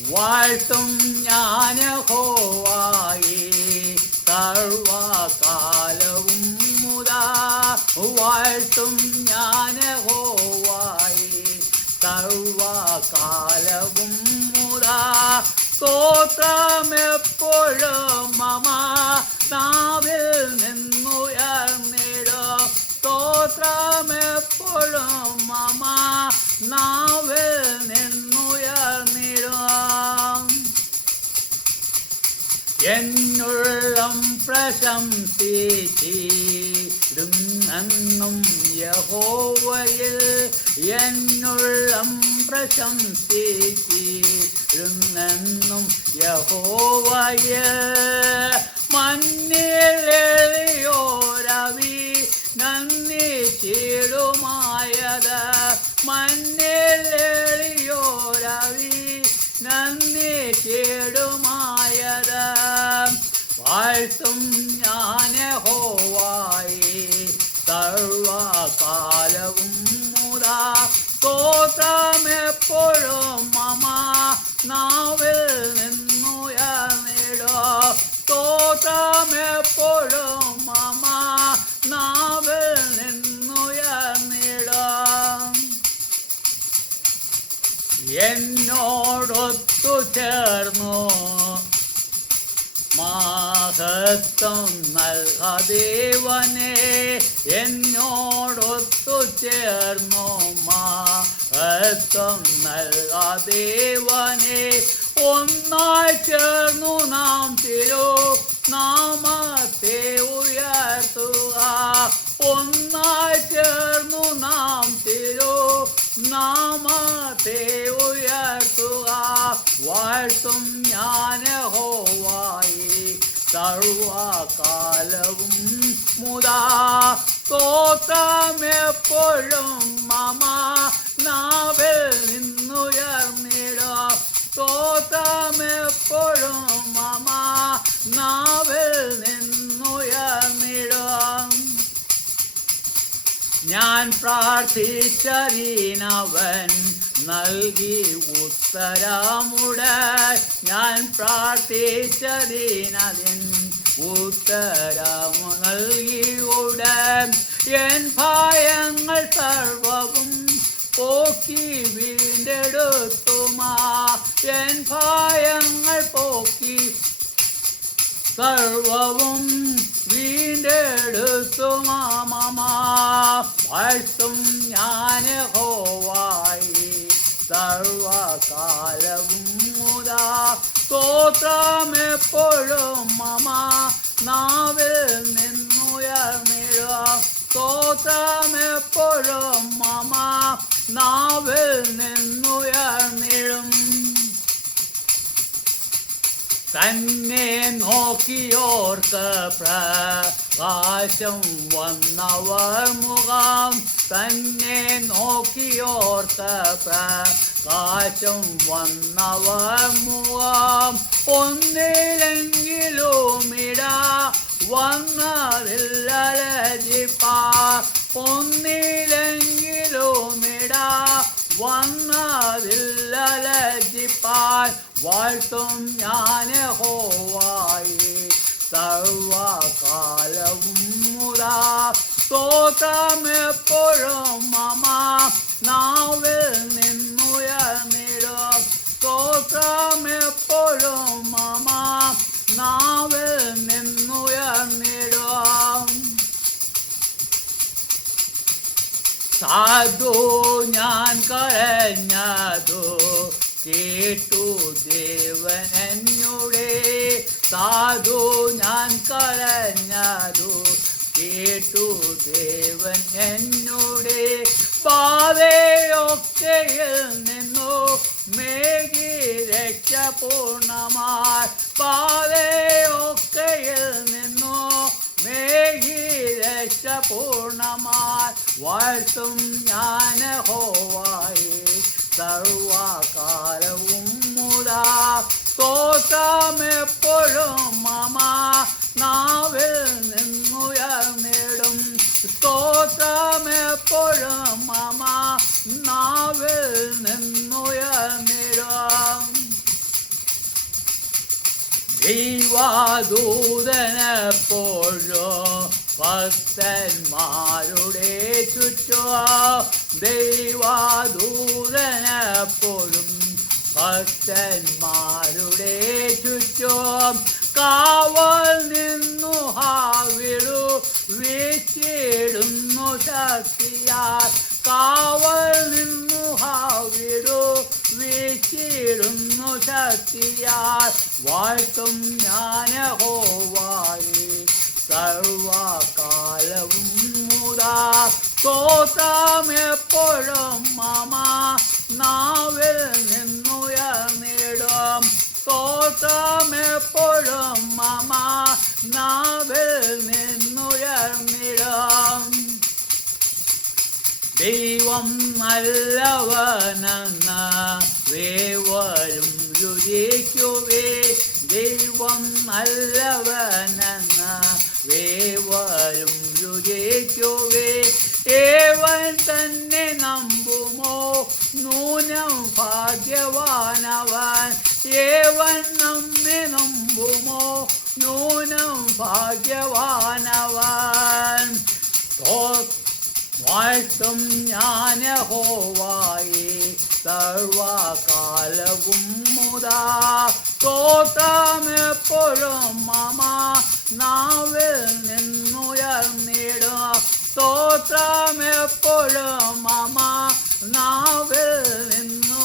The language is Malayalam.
വാഴ്ത്തും ഞാൻ യഹോവയെ സർവകാലവും മുതാ. വാഴ്ത്തും ഞാൻ യഹോവയെ സർവകാലവും മുതാ. സ്തോത്രമെപ്പോഴും മമ നാവിൽ നിന്നുയർന്നിടും. സ്തോത്രമെപ്പോഴും മമ നാവിൽ നിന്നുയർന്നിടും. എന്നുള്ളം പ്രശംസിച്ചിടുന്നെന്നും യഹോവയിൽ. എന്നുള്ളം പ്രശംസിച്ചിടുന്നെന്നും യഹോവയിൽ. മണ്ണിലെളിയോരവി നന്ദിച്ചിടുമായത്. മണ്ണിലെളിയോരവി നന്ദിച്ചിടുമായത്. വാഴ്ത്തും ഞാൻ യഹോവയെ സർവകാലവും മുതാ. സ്തോത്രമെപ്പോഴും മമ നാവിൽ നിന്നുയർന്നിടും. സ്തോത്രമെപ്പോഴും മമ നാവിൽ നിന്നുയർന്നിടും. എന്നോടൊത്തു ചേർന്നു മഹത്വം നൽകദേവനെ. എന്നോടൊത്തു ചേർന്നു മഹത്വം നൽകദേവനെ. ഒന്നായി ചേർന്നു നാം തിരുനാമത്തെ ഉയർത്തുക. ഒന്നായി ചേർന്നു നാം തിരുനാമത്തെ ഉയർത്തുക. വാഴ്ത്തും ഞാൻ യഹോവയെ സർവകാലവും മുതാ. സ്തോത്രമെപ്പോഴും മമ നാവിൽ നിന്നുയർന്നിടും. സ്തോത്രമെപ്പോഴും മമ നാവിൽ നിന്നുയർന്നിടും. ഞാൻ പ്രാർത്ഥിച്ചതിനവൻ നൽകി ഉത്തരമുടൻ. ഞാൻ പ്രാർത്ഥിച്ചതിനതിൻ ഉത്തരമു നൽകിയുടൻ. എൻ ഭയങ്ങൾ സർവവും പോക്കി വീണ്ടെടുത്തുമാ. എൻ ഭയങ്ങൾ പോക്കി സർവവും വീണ്ടെടുത്തുമാ. വാഴ്ത്തും ഞാൻ യഹോവയെ സർവകാലവും മുതാ. സ്തോത്രമെപ്പോഴും മമ നാവിൽ നിന്നുയർന്നിടും. സ്തോത്രമെപ്പോഴും മമ നാവിൽ നിന്നുയർന്നിടും. തന്നെ നോക്കിയോർക്ക് പ്രകാശം വന്നവർ മുഖം. തന്നെ നോക്കിയോർക്ക് പ്രകാശം വന്നവർ മുഖം. ഒന്നിലെങ്കിലും ഇട വന്നതില്ല ലജ്ജിപ്പാൻ. ഒന്നിലെങ്കിലും ഇട വന്നതില്ല ലജ്ജിപ്പാൻ. വാഴ്ത്തും ഞാൻ യഹോവയെ സർവകാലവും മുതാ. സ്തോത്രമെപ്പോഴും മമ നാവിൽ നിന്നുയർന്നിടും. സ്തോത്രമെപ്പോഴും മമ നാവിൽ നിന്നുയർന്നിടും. സാധു ഞാൻ കരഞ്ഞതു കേട്ടു ദേവൻ എന്നോടെ. സാധു ഞാൻ കരഞ്ഞതു കേട്ടു ദേവൻ എന്നോടെ. പാതയൊക്കെയിൽ നിന്നു മേഘി രക്ഷ പൂർണ്ണമായി. പാതയൊക്കെയിൽ നിന്നു മേഘി രക്ഷ പൂർണ്ണമായി. വാഴ്ത്തും ഞാൻ യഹോവയെ സർവകാലവും മുതാ. സ്തോത്രമെപ്പോഴും മമ നാവിൽ നിന്നുയർന്നിടും. സ്തോത്രമെപ്പോഴും മമ നാവിൽ നിന്നുയർന്നിടും. ദൈവദൂതനെപ്പോഴും ഭക്തന്മാരുടെ ചുറ്റും ദൈവദൂതനെപ്പോഴും ഭക്തന്മാരുടെ ചുറ്റും കാവൽ നിന്നു ഹാവിടു വീശിടുന്നു ശക്തിയാൽ കാവൽ നിന്നു ഹാവിടു വീശിടുന്നു ശക്തിയാൽ വാഴ്ത്തും ഞാൻ യഹോവയെ സർവകാലവും മുതാ സ്തോത്രം എപ്പോഴും മമ നാവിൽ നിന്നുയർന്നിടും സ്തോത്രം എപ്പോഴും മമ നാവിൽ നിന്നുയർന്നിടും ദൈവം നല്ലവനെന്ന് വേവരും രുചിക്കുവേ ദൈവം നല്ലവനെന്ന് വേവരും രുചിക്കുവേ ഏവൻ തന്നെ നമ്പുമോ നൂനം ഭാഗ്യവാനവൻ ഏവൻ നമ്മെ നമ്പുമോ നൂനം ഭാഗ്യവാനവൻ വാഴ്ത്തും ഞാൻ യഹോവയെ സർവകാലവും മുതാ സ്തോത്രം എപ്പോഴും മമ നാവിൽ നിന്നുയർന്നിടും സ്തോത്രം എപ്പോഴും മമ നാവിൽ നിന്നു